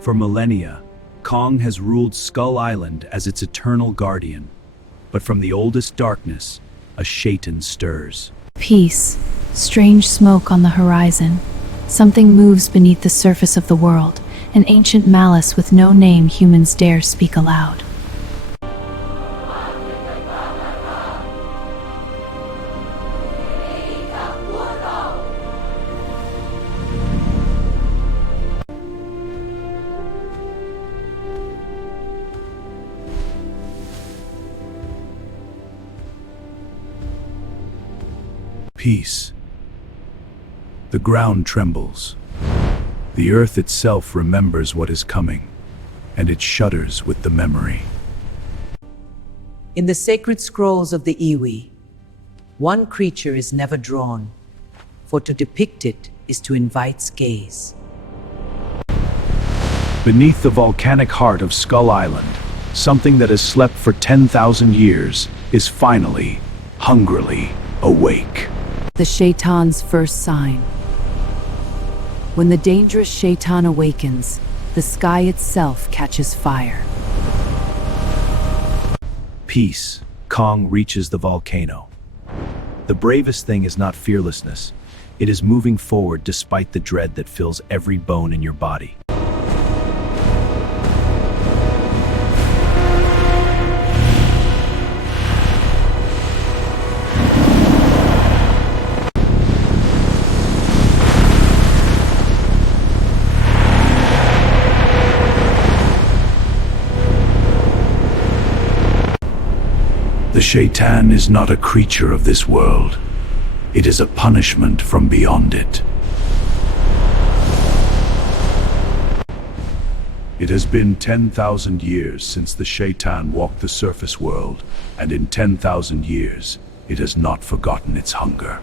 For millennia, Kong has ruled Skull Island as its eternal guardian. But from the oldest darkness, a Shaitan stirs. Peace. Strange smoke on the horizon. Something moves beneath the surface of the world, an ancient malice with no name humans dare speak aloud. Peace. The ground trembles. The earth itself remembers what is coming, and it shudders with the memory. In the sacred scrolls of the Iwi, one creature is never drawn, for to depict it is to invite gaze. Beneath the volcanic heart of Skull Island, something that has slept for 10,000 years is finally, hungrily awake. The Shaitan's first sign. When the dangerous Shaitan awakens, the sky itself catches fire. Peace. Kong reaches the volcano. The bravest thing is not fearlessness. It is moving forward despite the dread that fills every bone in your body. The Shaitan is not a creature of this world. It is a punishment from beyond it. It has been 10,000 years since the Shaitan walked the surface world, and in 10,000 years, it has not forgotten its hunger.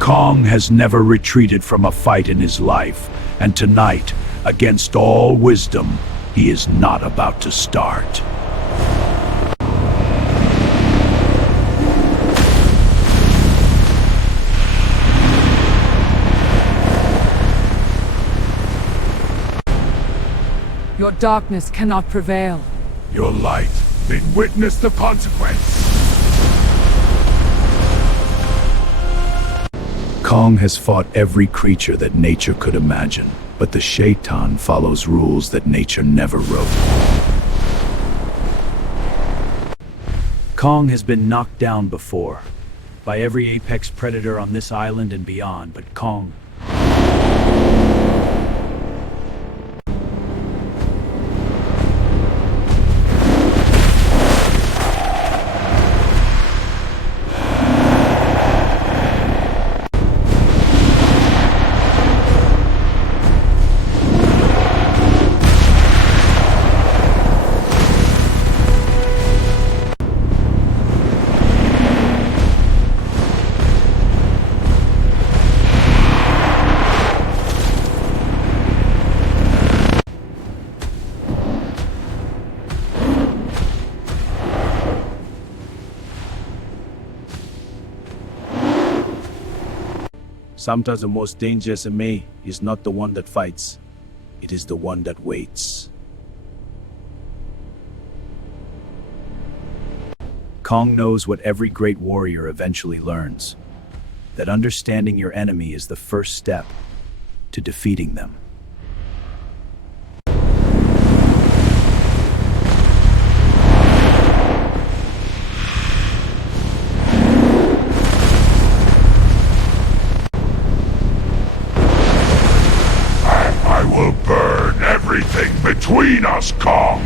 Kong has never retreated from a fight in his life, and tonight, against all wisdom, he is not about to start. Your darkness cannot prevail. Your light, then witness the consequence. Kong has fought every creature that nature could imagine, but the Shaitan follows rules that nature never wrote. Kong has been knocked down before, by every apex predator on this island and beyond, but Kong... Sometimes the most dangerous in me is not the one that fights. It is the one that waits. Kong knows what every great warrior eventually learns. That understanding your enemy is the first step to defeating them. Will burn everything between us, Kong!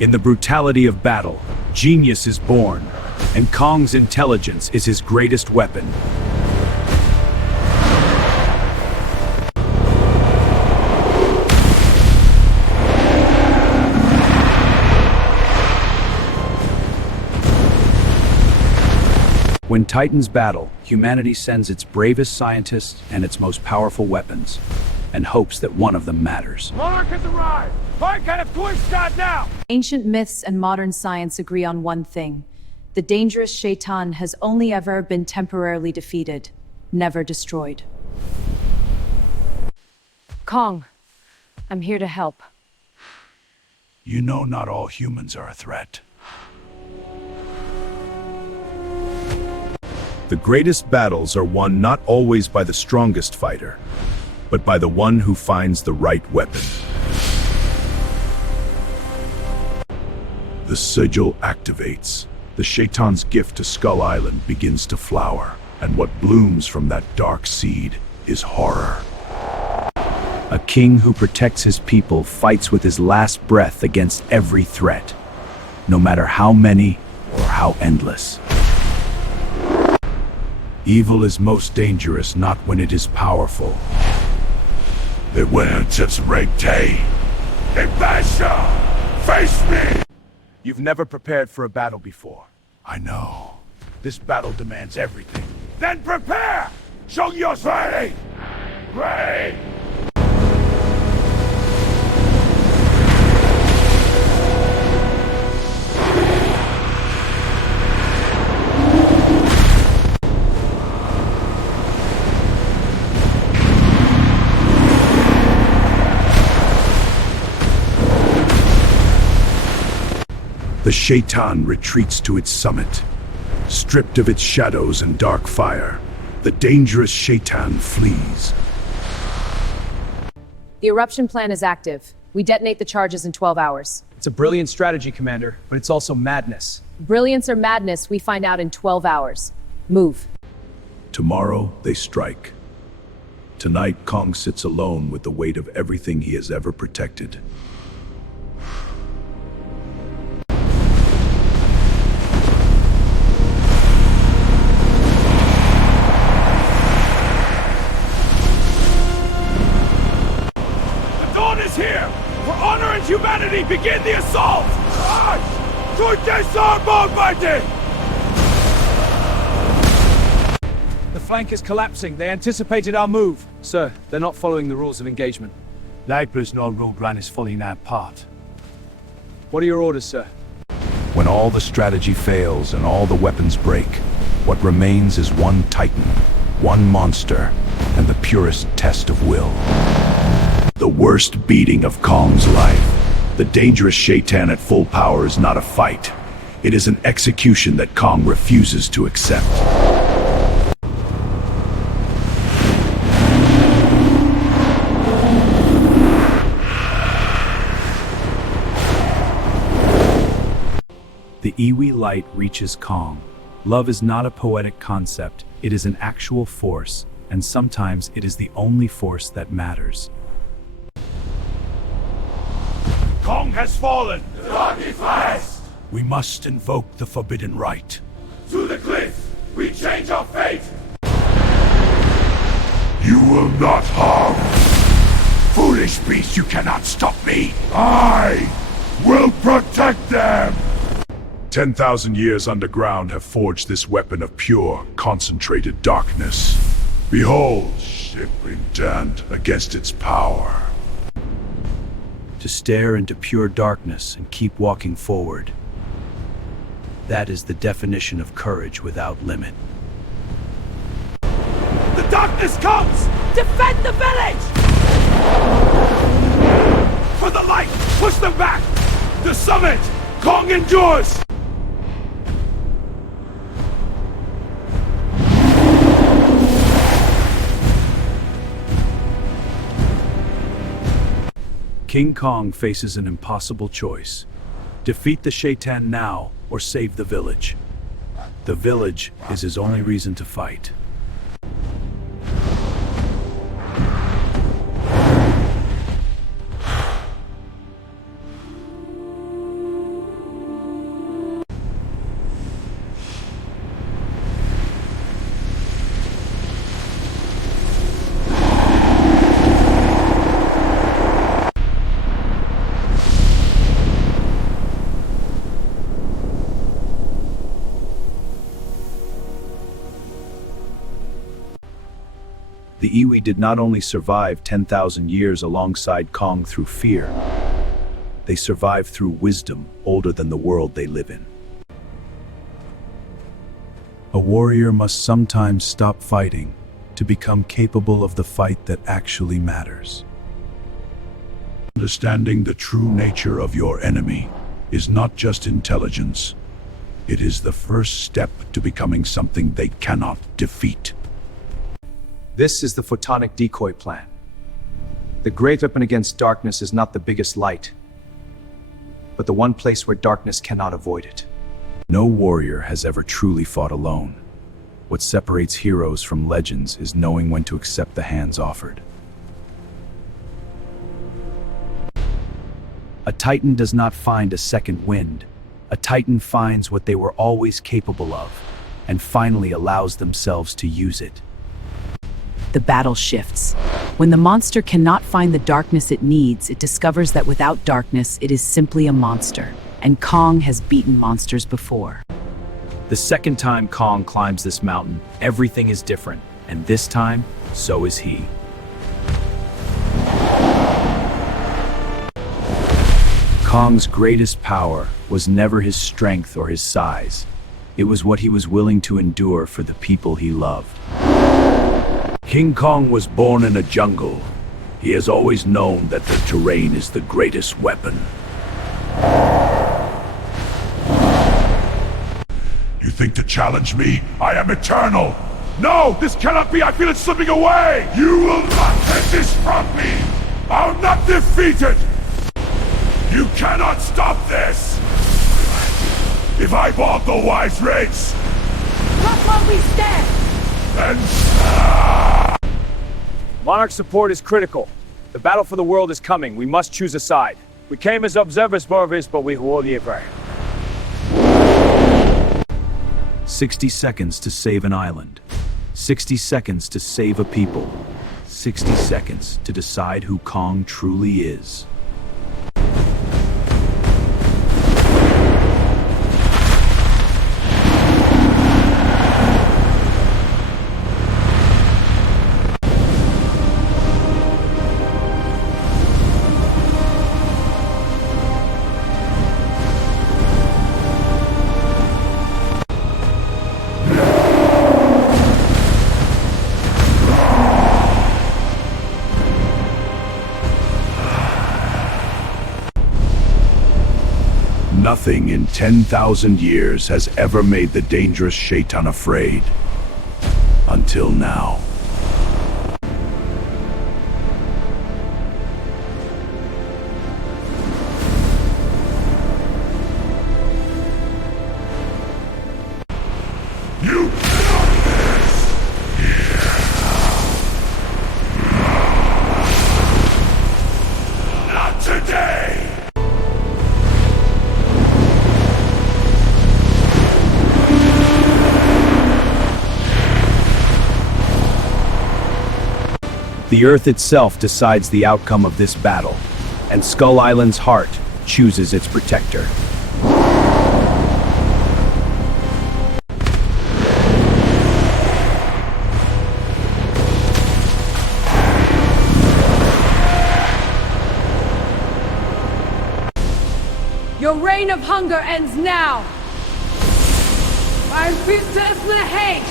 In the brutality of battle, genius is born, and Kong's intelligence is his greatest weapon. When Titans battle, humanity sends its bravest scientists and its most powerful weapons, and hopes that one of them matters. Monarch has arrived! Find kind of twin shot now! Ancient myths and modern science agree on one thing. The dangerous Shaitan has only ever been temporarily defeated, never destroyed. Kong, I'm here to help. You know not all humans are a threat. The greatest battles are won not always by the strongest fighter, but by the one who finds the right weapon. The sigil activates. The Shaitan's gift to Skull Island begins to flower, and what blooms from that dark seed is horror. A king who protects his people fights with his last breath against every threat, no matter how many or how endless. Evil is most dangerous not when it is powerful, but when it's its regte. Impasha! Face me! You've never prepared for a battle before. I know. This battle demands everything. Then prepare! Show yourself ready! Ready! The Shaitan retreats to its summit. Stripped of its shadows and dark fire, the dangerous Shaitan flees. The eruption plan is active. We detonate the charges in 12 hours. It's a brilliant strategy, Commander, but it's also madness. Brilliance or madness, we find out in 12 hours. Move. Tomorrow, they strike. Tonight, Kong sits alone with the weight of everything he has ever protected. Here! For honor and humanity, begin the assault! The flank is collapsing. They anticipated our move. Sir, they're not following the rules of engagement. There's no road run is falling apart. What are your orders, sir? When all the strategy fails and all the weapons break, what remains is one Titan, one monster, and the purest test of will. The worst beating of Kong's life. The dangerous Shaitan at full power is not a fight. It is an execution that Kong refuses to accept. The Iwi light reaches Kong. Love is not a poetic concept, it is an actual force, and sometimes it is the only force that matters. Kong has fallen! The dark is last! We must invoke the forbidden right. To the cliff! We change our fate! You will not harm! Foolish beast, you cannot stop me! I will protect them! 10,000 years underground have forged this weapon of pure, concentrated darkness. Behold, ship intent against its power. To stare into pure darkness and keep walking forward. That is the definition of courage without limit. The darkness comes! Defend the village! For the light! Push them back! The summit! Kong endures! King Kong faces an impossible choice. Defeat the Shaitan now, or save the village. The village is his only reason to fight. The Iwi did not only survive 10,000 years alongside Kong through fear, they survived through wisdom older than the world they live in. A warrior must sometimes stop fighting to become capable of the fight that actually matters. Understanding the true nature of your enemy is not just intelligence. It is the first step to becoming something they cannot defeat. This is the photonic decoy plan. The great weapon against darkness is not the biggest light, but the one place where darkness cannot avoid it. No warrior has ever truly fought alone. What separates heroes from legends is knowing when to accept the hands offered. A Titan does not find a second wind. A Titan finds what they were always capable of, and finally allows themselves to use it. The battle shifts. When the monster cannot find the darkness it needs, it discovers that without darkness, it is simply a monster. And Kong has beaten monsters before. The second time Kong climbs this mountain, everything is different, and this time, so is he. Kong's greatest power was never his strength or his size. It was what he was willing to endure for the people he loved. King Kong was born in a jungle. He has always known that the terrain is the greatest weapon. You think to challenge me? I am eternal! No! This cannot be! I feel it slipping away! You will not take this from me! I'll not defeat it! You cannot stop this! If I bought the wise race, Not while we stand! then Monarch support is critical. The battle for the world is coming. We must choose a side. We came as observers, but we will never. 60 seconds to save an island. 60 seconds to save a people. 60 seconds to decide who Kong truly is. nothing in 10,000 years has ever made the dangerous Shaitan afraid. Until now. You cannot miss here. Not today. The Earth itself decides the outcome of this battle, and Skull Island's heart chooses its protector. Your reign of hunger ends now! Mein Prinzessin hate!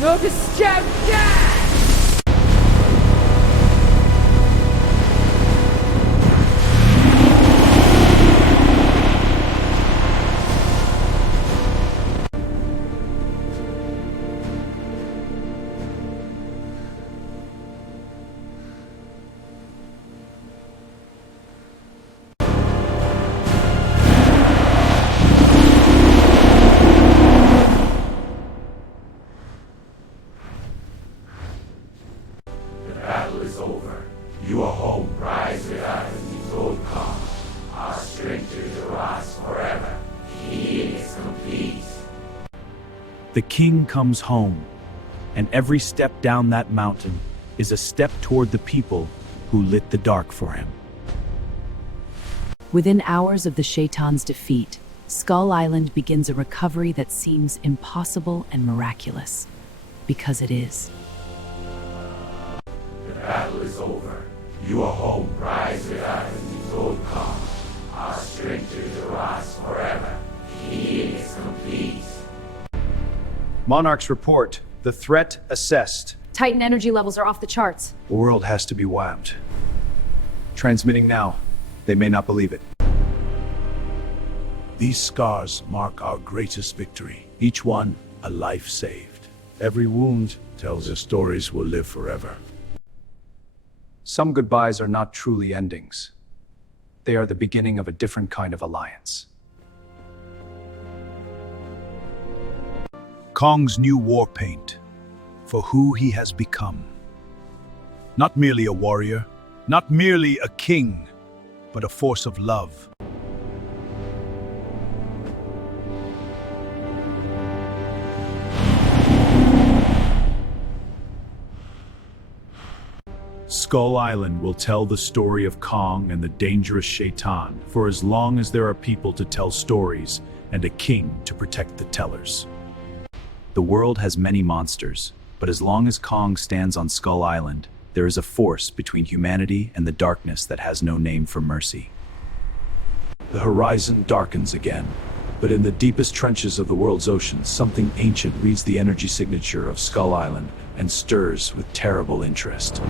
No destruction! Battle is over. You are home. Rise with us as he told Kong. Our strength is yours forever. He is complete. The king comes home, and every step down that mountain is a step toward the people who lit the dark for him. Within hours of the Shaitan's defeat, Skull Island begins a recovery that seems impossible and miraculous. Because it is. battle is over. You are home. Rise with us as we told Kong. Our strength is lasts forever. He is complete. Monarch's report. The threat assessed. Titan energy levels are off the charts. The world has to be whammed. Transmitting now. They may not believe it. These scars mark our greatest victory. Each one a life saved. Every wound tells us stories will live forever. Some goodbyes are not truly endings. They are the beginning of a different kind of alliance. Kong's new war paint for who he has become. Not merely a warrior, not merely a king, but a force of love. Skull Island will tell the story of Kong and the dangerous Shaitan for as long as there are people to tell stories and a king to protect the tellers. The world has many monsters, but as long as Kong stands on Skull Island, there is a force between humanity and the darkness that has no name for mercy. The horizon darkens again, but in the deepest trenches of the world's oceans, something ancient reads the energy signature of Skull Island and stirs with terrible interest.